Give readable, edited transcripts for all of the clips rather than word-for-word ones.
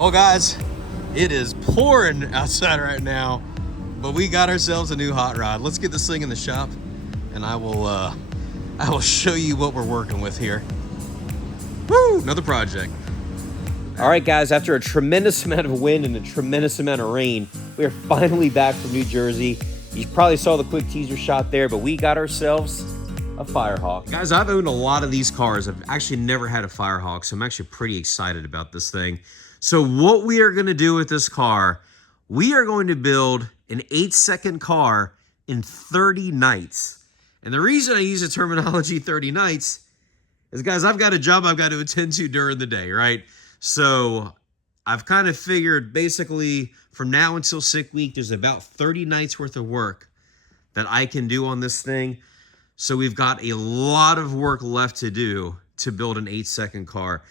Well, guys, it is pouring outside right now, but we got ourselves a new hot rod. Let's get this thing in the shop, and I will show you what we're working with here. Woo! Another project. All right, guys, after a tremendous amount of wind and a tremendous amount of rain, we are finally back from New Jersey. You probably saw the quick teaser shot there, but we got ourselves a Firehawk. Guys, I've owned a lot of these cars. I've actually never had a Firehawk, so I'm actually pretty excited about this thing. So what we are going to do with this car, we are going to build an 8-second car in 30 nights. And the reason I use the terminology 30 nights is, guys, I've got a job I've got to attend to during the day, right? So I've kind of figured basically from now until 6 weeks, there's about 30 nights worth of work that I can do on this thing. So we've got a lot of work left to do to build an 8-second car.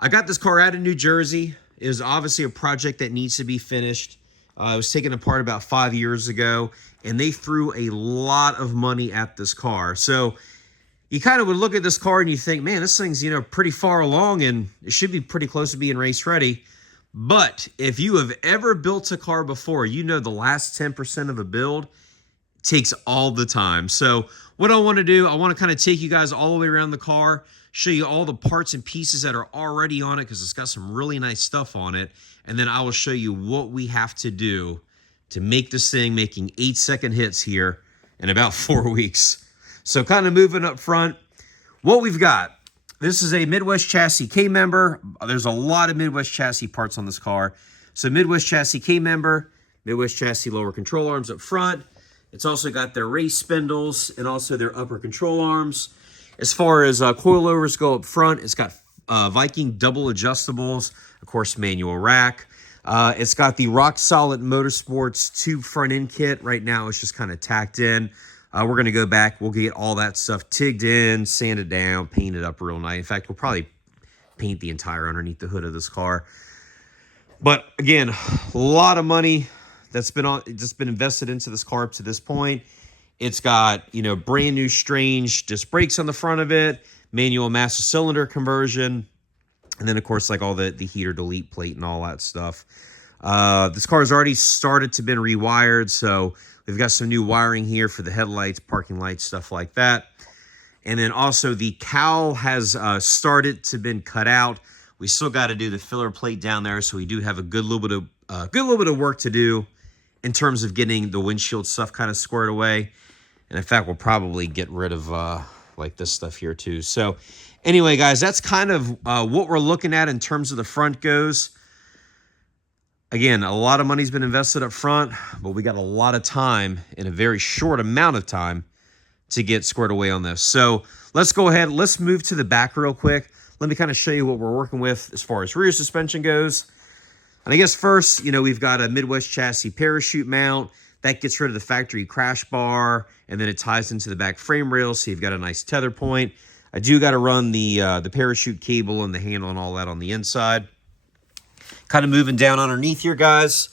I got this car out of New Jersey. It was obviously a project that needs to be finished. It was taken apart about 5 years ago, and they threw a lot of money at this car. So you kind of would look at this car and you think, man, this thing's, pretty far along and it should be pretty close to being race ready. But if you have ever built a car before, you know the last 10% of a build takes all the time. So what I want to do, I want to kind of take you guys all the way around the car, show you all the parts and pieces that are already on it because it's got some really nice stuff on it. And then I will show you what we have to do to make this thing making 8-second hits here in about 4 weeks. So kind of moving up front, what we've got, this is a Midwest Chassis K-member. There's a lot of Midwest Chassis parts on this car. So Midwest Chassis K-member, Midwest Chassis lower control arms up front. It's also got their race spindles and also their upper control arms. As far as coilovers go up front, it's got Viking double adjustables, of course, manual rack. It's got the Rock Solid Motorsports tube front end kit. Right now, it's just kind of tacked in. We're going to go back. We'll get all that stuff tigged in, sanded down, painted up real nice. In fact, we'll probably paint the entire underneath the hood of this car. But again, a lot of money that's been invested into this car up to this point. It's got, brand new strange disc brakes on the front of it, manual master cylinder conversion, and then, of course, like all the heater delete plate and all that stuff. This car has already started to been rewired, so we've got some new wiring here for the headlights, parking lights, stuff like that. And then also the cowl has started to been cut out. We still got to do the filler plate down there, so we do have a good little bit of work to do in terms of getting the windshield stuff kind of squared away. And in fact, we'll probably get rid of like this stuff here too. So anyway, guys, that's kind of what we're looking at in terms of the front goes. Again, a lot of money's been invested up front, but we got a lot of time in a very short amount of time to get squared away on this. So let's go ahead. Let's move to the back real quick. Let me kind of show you what we're working with as far as rear suspension goes. And I guess first, we've got a Midwest Chassis parachute mount. That gets rid of the factory crash bar, and then it ties into the back frame rail, so you've got a nice tether point. I do got to run the parachute cable and the handle and all that on the inside. Kind of moving down underneath here, guys.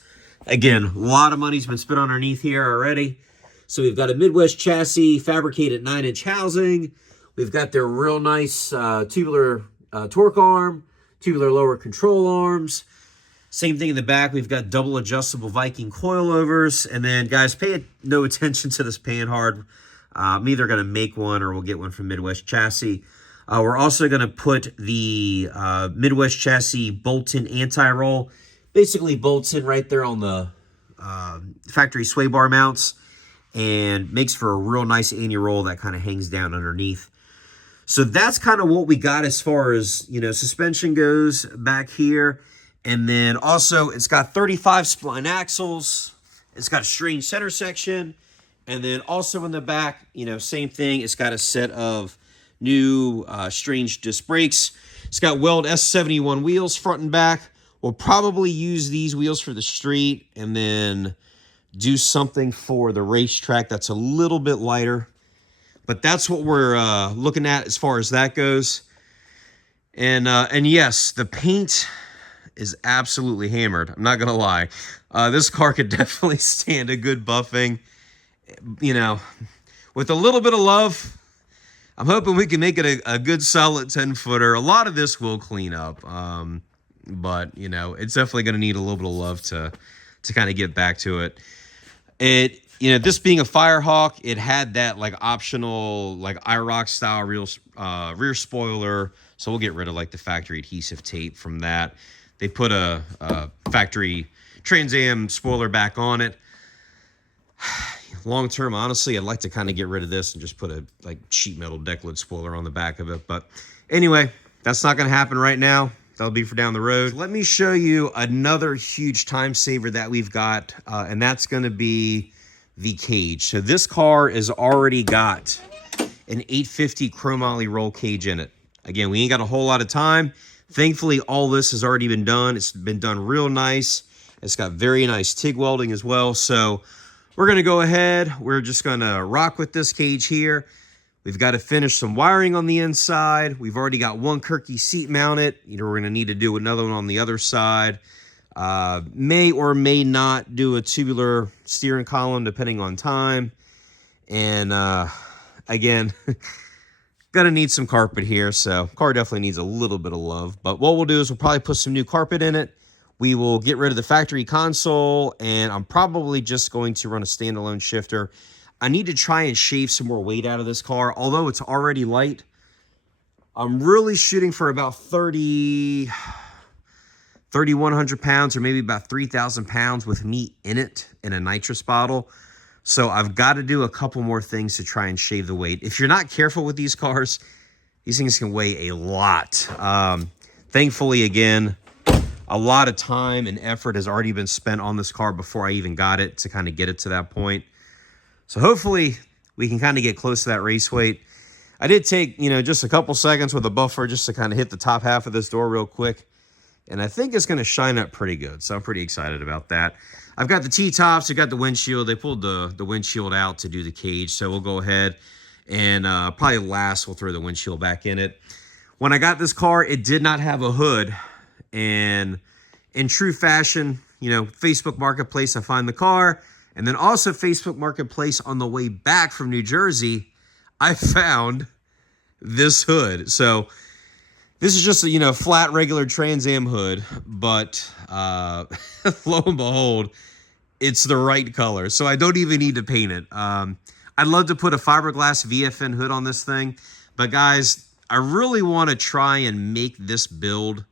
Again, a lot of money's been spent underneath here already. So we've got a Midwest Chassis fabricated 9-inch housing. We've got their real nice tubular torque arm, tubular lower control arms. Same thing in the back. We've got double adjustable Viking coilovers. And then, guys, pay no attention to this panhard. I'm either going to make one or we'll get one from Midwest Chassis. We're also going to put the Midwest Chassis bolt-in anti-roll. Basically bolts in right there on the factory sway bar mounts and makes for a real nice anti-roll that kind of hangs down underneath. So that's kind of what we got as far as, suspension goes back here. And then also it's got 35 spline axles. It's got a strange center section. And then also in the back, same thing. It's got a set of new strange disc brakes. It's got Weld S71 wheels front and back. We'll probably use these wheels for the street and then do something for the racetrack that's a little bit lighter. But that's what we're looking at as far as that goes. And yes, the paint is absolutely hammered. I'm not going to lie. This car could definitely stand a good buffing. With a little bit of love, I'm hoping we can make it a good solid 10-footer. A lot of this will clean up. but you know, it's definitely going to need a little bit of love to kind of get back to it. It, you know, this being a Firehawk, it had that like optional like IROC style rear spoiler, so we'll get rid of like the factory adhesive tape from that. They put a factory Trans Am spoiler back on it. Long term, honestly, I'd like to kind of get rid of this and just put a like sheet metal deck lid spoiler on the back of it. But anyway, that's not going to happen right now. That'll be for down the road. Let me show you another huge time saver that we've got, and that's going to be the cage. So this car has already got an 850 chromoly roll cage in it. Again, we ain't got a whole lot of time. Thankfully, all this has already been done. It's been done real nice. It's got very nice TIG welding as well. So we're going to go ahead. We're just going to rock with this cage here. We've got to finish some wiring on the inside. We've already got one Kirky seat mounted. You know, we're going to need to do another one on the other side. May or may not do a tubular steering column depending on time. And again, gonna need some carpet here. So car definitely needs a little bit of love. But what we'll do is we'll probably put some new carpet in it. We will get rid of the factory console, and I'm probably just going to run a standalone shifter. I need to try and shave some more weight out of this car. Although it's already light, I'm really shooting for about 3,100 pounds, or maybe about 3,000 pounds with meat in it in a nitrous bottle. So I've got to do a couple more things to try and shave the weight. If you're not careful with these cars, these things can weigh a lot. Thankfully, again, a lot of time and effort has already been spent on this car before I even got it to kind of get it to that point. So hopefully we can kind of get close to that race weight. I did take, you know, just a couple seconds with a buffer just to kind of hit the top half of this door real quick. And I think it's going to shine up pretty good. So I'm pretty excited about that. I've got the T-tops. I've got the windshield. They pulled the windshield out to do the cage. So we'll go ahead and probably last, we'll throw the windshield back in it. When I got this car, it did not have a hood. And in true fashion, you know, Facebook Marketplace, I find the car. And then also Facebook Marketplace on the way back from New Jersey, I found this hood. So this is just a, you know, flat regular Trans Am hood, but lo and behold, it's the right color. So I don't even need to paint it. I'd love to put a fiberglass VFN hood on this thing, but guys, I really want to try and make this build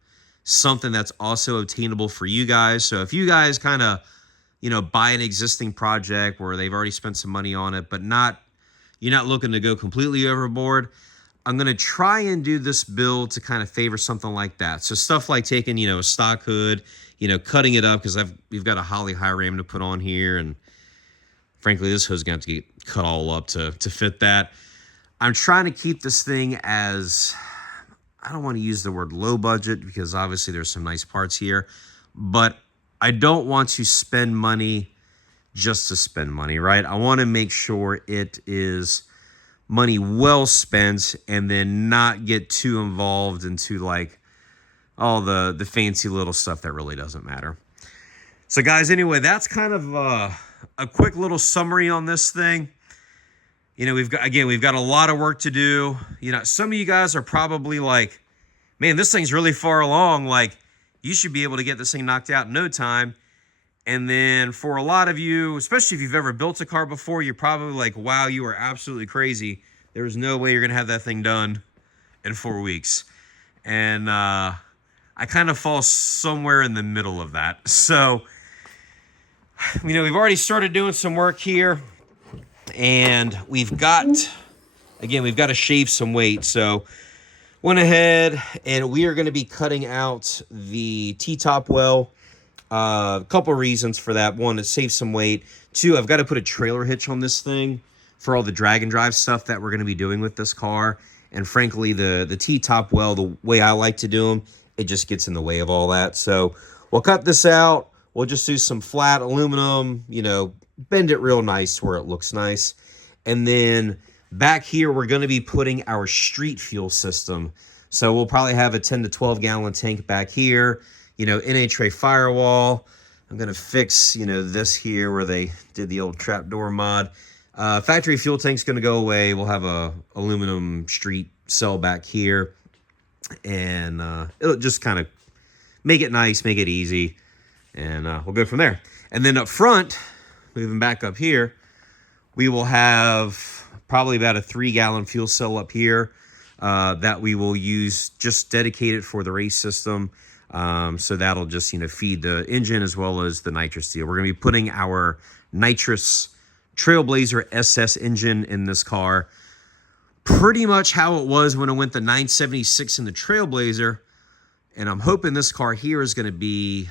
something that's also obtainable for you guys. So if you guys kind of, you know, buy an existing project where they've already spent some money on it, but you're not looking to go completely overboard, I'm going to try and do this build to kind of favor something like that. So stuff like taking, you know, a stock hood, you know, cutting it up, because we've got a Holley high ram to put on here. And frankly, this hood's going to have to get cut all up to fit that. I'm trying to keep this thing as, I don't want to use the word low budget, because obviously there's some nice parts here, but I don't want to spend money just to spend money, right? I want to make sure it is money well spent, and then not get too involved into like all the fancy little stuff that really doesn't matter. So guys, anyway, that's kind of a quick little summary on this thing. You know, we've got a lot of work to do. You know, some of you guys are probably like, man, this thing's really far along. Like, you should be able to get this thing knocked out in no time. And then for a lot of you, especially if you've ever built a car before, you're probably like, wow, you are absolutely crazy. There's no way you're going to have that thing done in 4 weeks. And I kind of fall somewhere in the middle of that. So, you know, we've already started doing some work here. And we've got to shave some weight. So went ahead and we are going to be cutting out the T-top well. A couple of reasons for that. One, to save some weight. Two, I've got to put a trailer hitch on this thing for all the drag and drive stuff that we're going to be doing with this car. And frankly, the T-top well, the way I like to do them, it just gets in the way of all that. So we'll cut this out. We'll just do some flat aluminum, you know, bend it real nice where it looks nice. And then back here, we're going to be putting our street fuel system. So we'll probably have a 10 to 12 gallon tank back here. You know, NA tray firewall. I'm going to fix, you know, this here where they did the old trapdoor mod. Factory fuel tank's going to go away. We'll have a aluminum street cell back here. And it'll just kind of make it nice, make it easy, and we'll go from there. And then up front, moving back up here, we will have probably about a 3-gallon fuel cell up here that we will use just dedicated for the race system. So that'll just, feed the engine as well as the nitrous steel. We're going to be putting our nitrous Trailblazer SS engine in this car. Pretty much how it was when I went the 976 in the Trailblazer. And I'm hoping this car here is going to be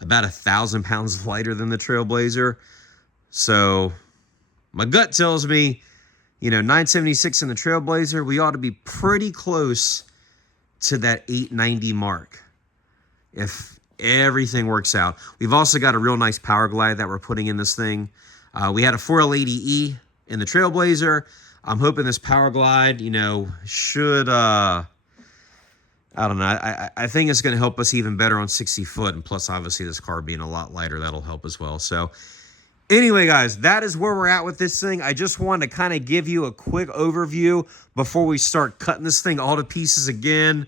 about 1,000 pounds lighter than the Trailblazer. So my gut tells me, 976 in the Trailblazer, we ought to be pretty close to that 890 mark if everything works out. We've also got a real nice power glide that we're putting in this thing. We had a 4L80E in the Trailblazer. I'm hoping this power glide, should, I don't know. I think it's going to help us even better on 60 foot. And plus, obviously, this car being a lot lighter, that'll help as well. So anyway, guys, that is where we're at with this thing. I just wanted to kind of give you a quick overview before we start cutting this thing all to pieces again,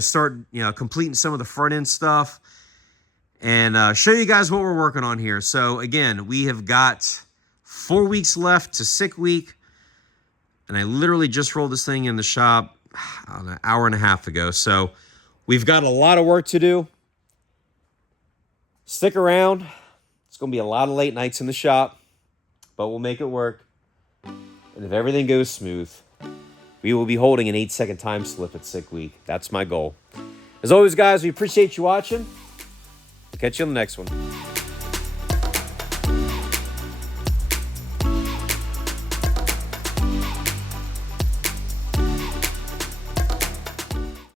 start, completing some of the front end stuff and show you guys what we're working on here. So again, we have got 4 weeks left to sick week. And I literally just rolled this thing in the shop an hour and a half ago. So we've got a lot of work to do. Stick around. It's going to be a lot of late nights in the shop, but we'll make it work. And if everything goes smooth, we will be holding an 8-second time slip at sick week. That's my goal. As always, guys, we appreciate you watching. We'll catch you on the next one.